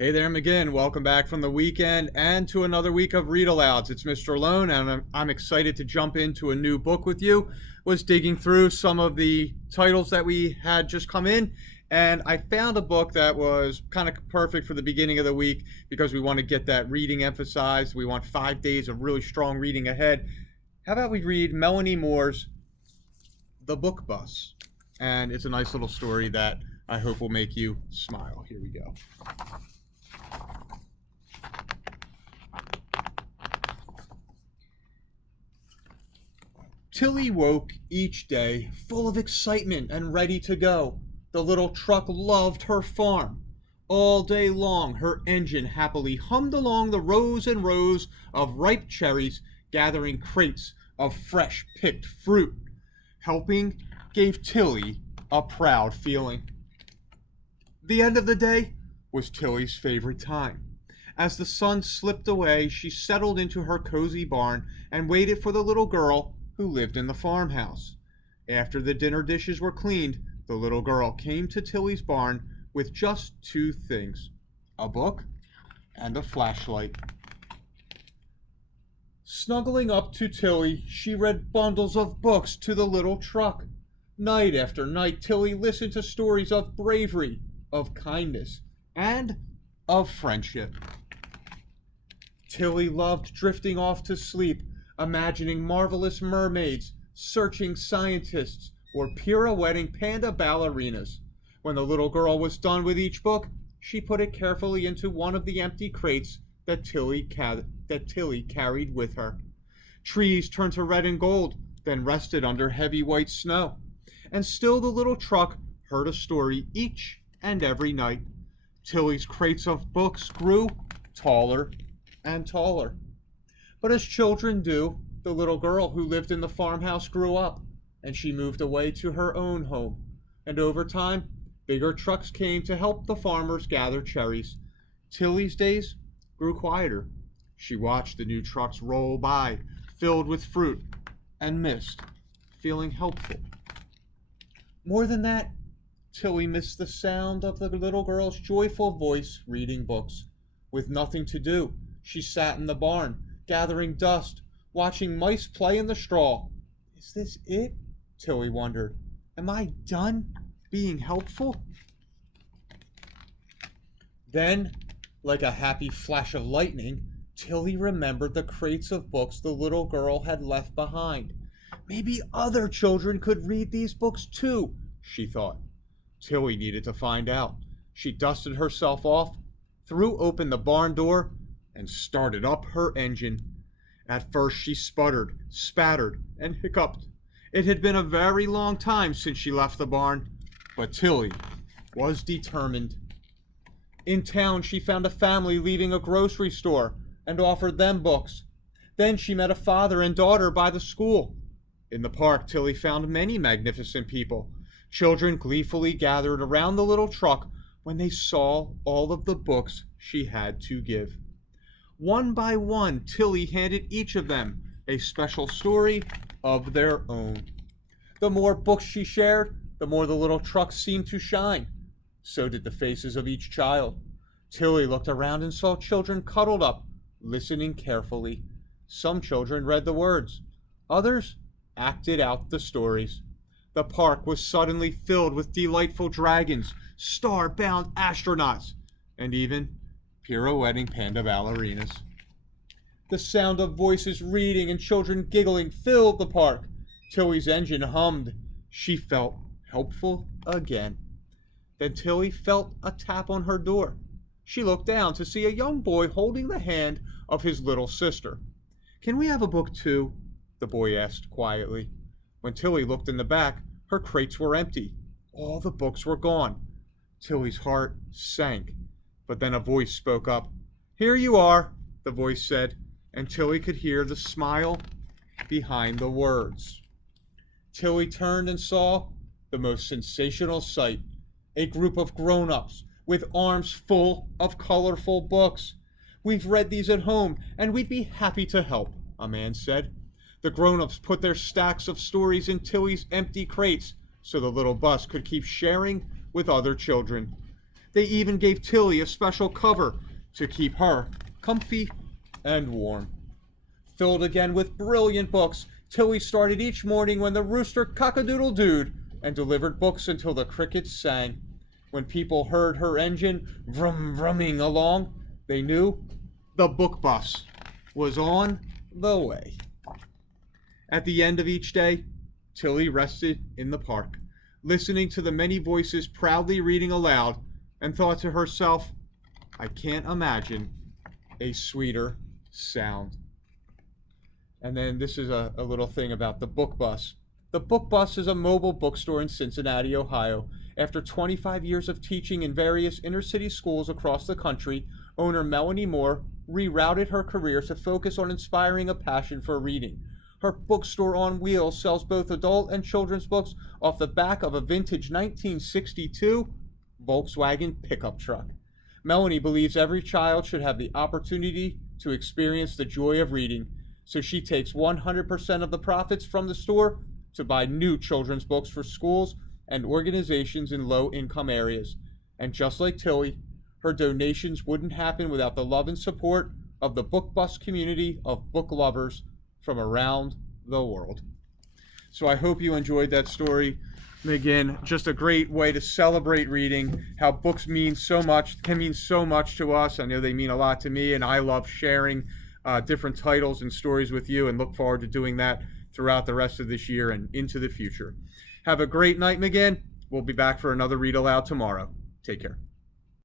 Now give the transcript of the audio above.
Hey there, McGinn. Welcome back from the weekend and to another week of Read Alouds. It's Mr. Lohn, and I'm excited to jump into a new book with you. Was digging through some of the titles that we had just come in, and I found a book that was kind of perfect for the beginning of the week because we want to get that reading emphasized. We want 5 days of really strong reading ahead. How about we read Melanie Moore's The Book Bus? And it's a nice little story that I hope will make you smile. Here we go. Tilly woke each day full of excitement and ready to go. The little truck loved her farm. All day long her engine happily hummed along the rows and rows of ripe cherries, gathering crates of fresh picked fruit. Helping gave Tilly a proud feeling. The end of the day was Tilly's favorite time. As the sun slipped away, she settled into her cozy barn and waited for the little girl who lived in the farmhouse. After the dinner dishes were cleaned, the little girl came to Tilly's barn with just two things: a book and a flashlight. Snuggling up to Tilly, she read bundles of books to the little truck. Night after night, Tilly listened to stories of bravery, of kindness, and of friendship. Tilly loved drifting off to sleep, imagining marvelous mermaids, searching scientists, or pirouetting panda ballerinas. When the little girl was done with each book, she put it carefully into one of the empty crates that Tilly carried with her. Trees turned to red and gold, then rested under heavy white snow. And still the little truck heard a story each and every night. Tilly's crates of books grew taller and taller. But as children do, the little girl who lived in the farmhouse grew up, and she moved away to her own home. And over time, bigger trucks came to help the farmers gather cherries. Tilly's days grew quieter. She watched the new trucks roll by, filled with fruit, and missed feeling helpful. More than that, Tilly missed the sound of the little girl's joyful voice reading books. With nothing to do, she sat in the barn, gathering dust, watching mice play in the straw. Is this it? Tilly wondered. Am I done being helpful? Then, like a happy flash of lightning, Tilly remembered the crates of books the little girl had left behind. Maybe other children could read these books too, she thought. Tilly needed to find out. She dusted herself off, threw open the barn door, and started up her engine. At first she sputtered, spattered, and hiccuped. It had been a very long time since she left the barn, but Tilly was determined. In town she found a family leaving a grocery store and offered them books. Then she met a father and daughter by the school. In the park, Tilly found many magnificent people. Children gleefully gathered around the little truck when they saw all of the books she had to give. One by one, Tilly handed each of them a special story of their own. The more books she shared, the more the little truck seemed to shine. So did the faces of each child. Tilly looked around and saw children cuddled up, listening carefully. Some children read the words. Others acted out the stories. The park was suddenly filled with delightful dragons, star-bound astronauts, and even pirouetting panda ballerinas. The sound of voices reading and children giggling filled the park. Tilly's engine hummed. She felt helpful again. Then Tilly felt a tap on her door. She looked down to see a young boy holding the hand of his little sister. "Can we have a book too?" the boy asked quietly. When Tilly looked in the back, her crates were empty. All the books were gone. Tilly's heart sank. But then a voice spoke up. "Here you are," the voice said, and Tilly could hear the smile behind the words. Tilly turned and saw the most sensational sight. A group of grown-ups with arms full of colorful books. "We've read these at home, and we'd be happy to help," a man said. The grown-ups put their stacks of stories in Tilly's empty crates so the little bus could keep sharing with other children. They even gave Tilly a special cover to keep her comfy and warm. Filled again with brilliant books, Tilly started each morning when the rooster cock-a-doodle-dooed and delivered books until the crickets sang. When people heard her engine vrum-vrumming along, they knew the book bus was on the way. At the end of each day, Tilly rested in the park, listening to the many voices proudly reading aloud, and thought to herself, I can't imagine a sweeter sound. And then this is a little thing about the book bus. The book bus is a mobile bookstore in Cincinnati, Ohio. After 25 years of teaching in various inner city schools across the country, owner Melanie Moore rerouted her career to focus on inspiring a passion for reading. Her bookstore on wheels sells both adult and children's books off the back of a vintage 1962 Volkswagen pickup truck. Melanie believes every child should have the opportunity to experience the joy of reading, so she takes 100% of the profits from the store to buy new children's books for schools and organizations in low-income areas. And just like Tilly, her donations wouldn't happen without the love and support of the Book Bus community of book lovers from around the world. So I hope you enjoyed that story. And again, just a great way to celebrate reading, how books mean so much, can mean so much to us. I know they mean a lot to me, and I love sharing different titles and stories with you, and look forward to doing that throughout the rest of this year and into the future. Have a great night, McGinn. We'll be back for another read aloud tomorrow. Take care.